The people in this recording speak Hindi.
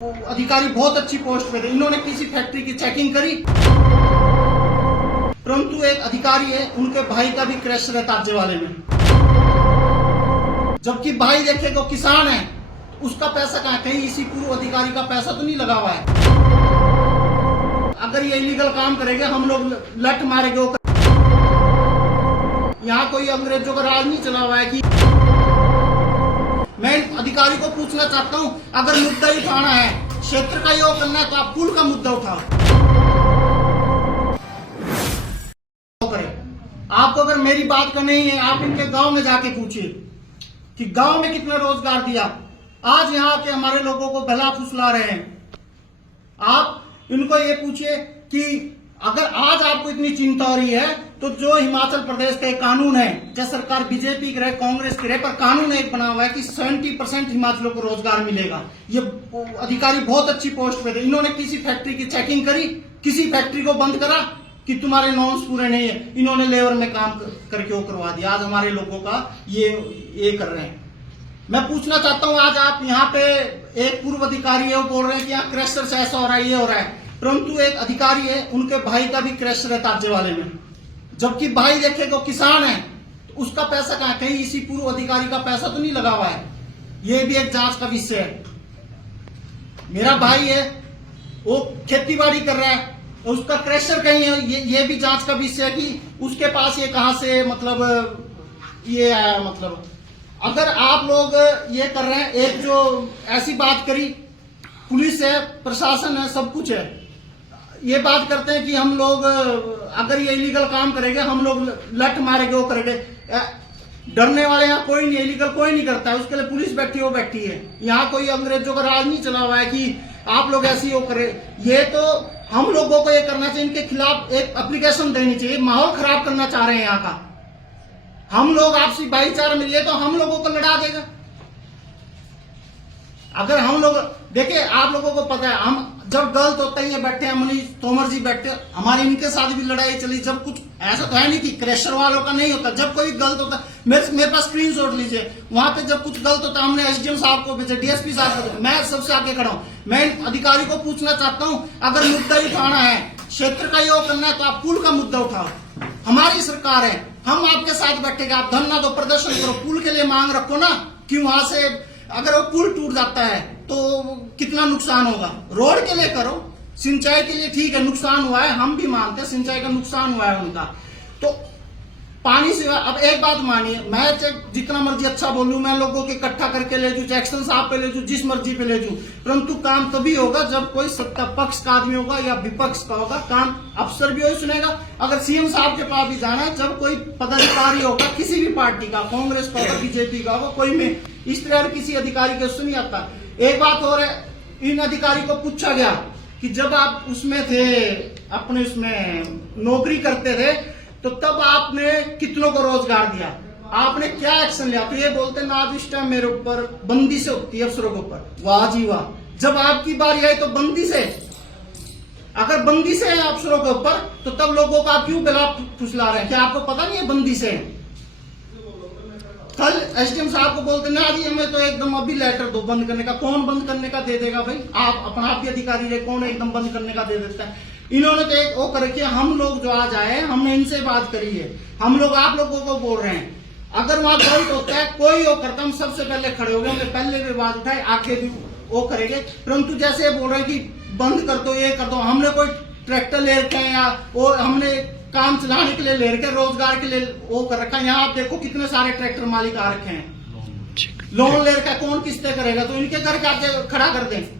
अधिकारी बहुत अच्छी पोस्ट पे थे, इन्होंने किसी फैक्ट्री की चेकिंग करी, परंतु एक अधिकारी है, उनके भाई का भी क्रैश रहता ताजे वाले में, जबकि भाई देखेगा किसान है, तो उसका पैसा कहाँ, कहीं इसी पूर्व अधिकारी का पैसा तो नहीं लगा हुआ है। अगर ये इलीगल काम करेंगे हम लोग लट मारेंगे। यहाँ कोई अंग्रेजों का राज नहीं चला हुआ है कि मैं अधिकारी को पूछना चाहता हूँ, अगर मुद्दा ही उठाना है, क्षेत्र का योग करना है, तो आप पुल का मुद्दा उठाओ। आपको अगर मेरी बात करनी है, आप इनके गांव में जाके पूछिए कि गांव में कितना रोजगार दिया। आज यहाँ के हमारे लोगों को भला फुसला रहे हैं। आप इनको ये पूछिए कि अगर आज आपको इतनी चिंता हो रही है, तो जो हिमाचल प्रदेश का एक कानून है, चाहे सरकार बीजेपी की रहे, कांग्रेस की रहे, पर कानून एक बना हुआ है कि 70% हिमाचलियों को रोजगार मिलेगा। ये अधिकारी बहुत अच्छी पोस्ट पे थे, इन्होंने किसी फैक्ट्री की चेकिंग करी, किसी फैक्ट्री को बंद करा कि तुम्हारे नॉर्म्स पूरे नहीं है, इन्होंने लेबर में काम करके वो करवा दिया। आज हमारे लोगों का ये कर रहे हैं। मैं पूछना चाहता हूं, आज आप यहाँ पे एक पूर्व अधिकारी है, वो बोल रहे हैं कि यहाँ क्रैशर से ऐसा हो रहा है, ये हो रहा है, परंतु एक अधिकारी है, उनके भाई का भी क्रैशर है ताजे वाले में, जबकि भाई देखेगा किसान है, तो उसका पैसा कहाँ, कहीं इसी पूर्व अधिकारी का पैसा तो नहीं लगा हुआ है। ये भी एक जांच का विषय है। मेरा भाई है, वो खेती बाड़ी कर रहा है, उसका क्रैशर कहीं है, ये भी जांच का विषय है कि उसके पास ये कहां से मतलब ये आया। मतलब अगर आप लोग ये कर रहे हैं, एक जो ऐसी बात करी, पुलिस है, प्रशासन है, सब कुछ है, ये बात करते हैं कि हम लोग अगर ये इलीगल काम करेंगे हम लोग लट मारेंगे, वो करेंगे। डरने वाले यहाँ कोई नहीं, इलीगल कोई नहीं करता है, उसके लिए पुलिस बैठी वो बैठी है। यहाँ कोई अंग्रेजों का राज नहीं चला हुआ है कि आप लोग ऐसी वो करें। ये तो हम लोगों को ये करना चाहिए, इनके खिलाफ एक एप्लीकेशन देनी चाहिए। माहौल खराब करना चाह रहे हैं यहाँ का। हम लोग आपसी भाईचारा मिलिए तो हम लोगों को लड़ा देगा। अगर हम लोग देखिए, आप लोगों को पता है, हम जब गलत होता है, ये बैठे हैं मनीष तोमर जी बैठे, हमारी इनके साथ भी लड़ाई चली। जब कुछ ऐसा तो है नहीं कि क्रैशर वालों का नहीं होता, जब कोई गलत होता मेरे पास स्क्रीनशॉट लीजिए, वहां पे जब कुछ गलत होता हमने एसडीएम साहब को भेजा, डीएसपी साहब को, मैं सबसे आगे खड़ा हूं। मैं अधिकारी को पूछना चाहता हूं, अगर मुद्दा ही उठाना है, क्षेत्र का योग करना है, तो आप पुल का मुद्दा उठाओ। हमारी सरकार है, हम आपके साथ बैठेंगे। आप धरना दो, प्रदर्शन करो, पुल के लिए मांग रखो ना कि वहां से अगर वो पुल टूट जाता है तो कितना नुकसान होगा। रोड के लिए करो, सिंचाई के लिए ठीक है, नुकसान हुआ है, हम भी मानते हैं सिंचाई का नुकसान हुआ है उनका, तो पानी से। अब एक बात मानिए, मैं जितना मर्जी अच्छा बोलूं, मैं लोगों के इकट्ठा करके ले जू, एक्शन साहब पे ले जू, जिस मर्जी पे ले जू, परंतु काम तभी होगा जब कोई सत्ता पक्ष का आदमी होगा या विपक्ष का होगा। काम अफसर भी वही सुनेगा। अगर सीएम साहब के पास भी जाना है, जब कोई पदाधिकारी होगा किसी भी पार्टी का, कांग्रेस का होगा, बीजेपी का होगा, कोई में इस तरह किसी अधिकारी के सुन नहीं आता। एक बात और है, इन अधिकारी को पूछा गया कि जब आप उसमें थे, अपने उसमें नौकरी करते थे, तो तब आपने कितनों को रोजगार दिया, आपने क्या एक्शन लिया? तो ये बोलते ना, आज इस टाइम मेरे ऊपर बंदी से होती है अफसरों के ऊपर। वाह जी वाह, जब आपकी बारी आई तो बंदी से। अगर बंदी से है अफसरों के ऊपर, तो तब लोगों को आप क्यों गला फुसला रहे हैं? क्या आपको पता नहीं है बंदी से? कल एसडीएम साहब को बोलते ना जी हमें तो एकदम अभी लेटर दो बंद करने का। कौन बंद करने का दे देगा भाई? आप अपना आप भी अधिकारी रहे, कौन एकदम बंद करने का दे देता है? इन्होंने तो एक वो करके, हम लोग जो आज आए, हमने इनसे बात करी है, हम लोग आप लोगों को बोल रहे हैं, अगर वहां गलत होता है, कोई वो करता, हम सबसे पहले खड़े हो गए, हमने पहले भी बात उठाई, आगे भी वो करेंगे। परंतु जैसे बोल रहे हैं कि बंद कर दो, ये कर दो, हमने कोई ट्रैक्टर ले रखे हैं या वो हमने काम चलाने के लिए ले रखे, रोजगार के लिए वो कर रखा है। यहाँ आप देखो कितने सारे ट्रैक्टर मालिक आ रखे हैं, लोन ले रखा है, कौन किस्तें करेगा? तो इनके घर के आगे खड़ा कर दें।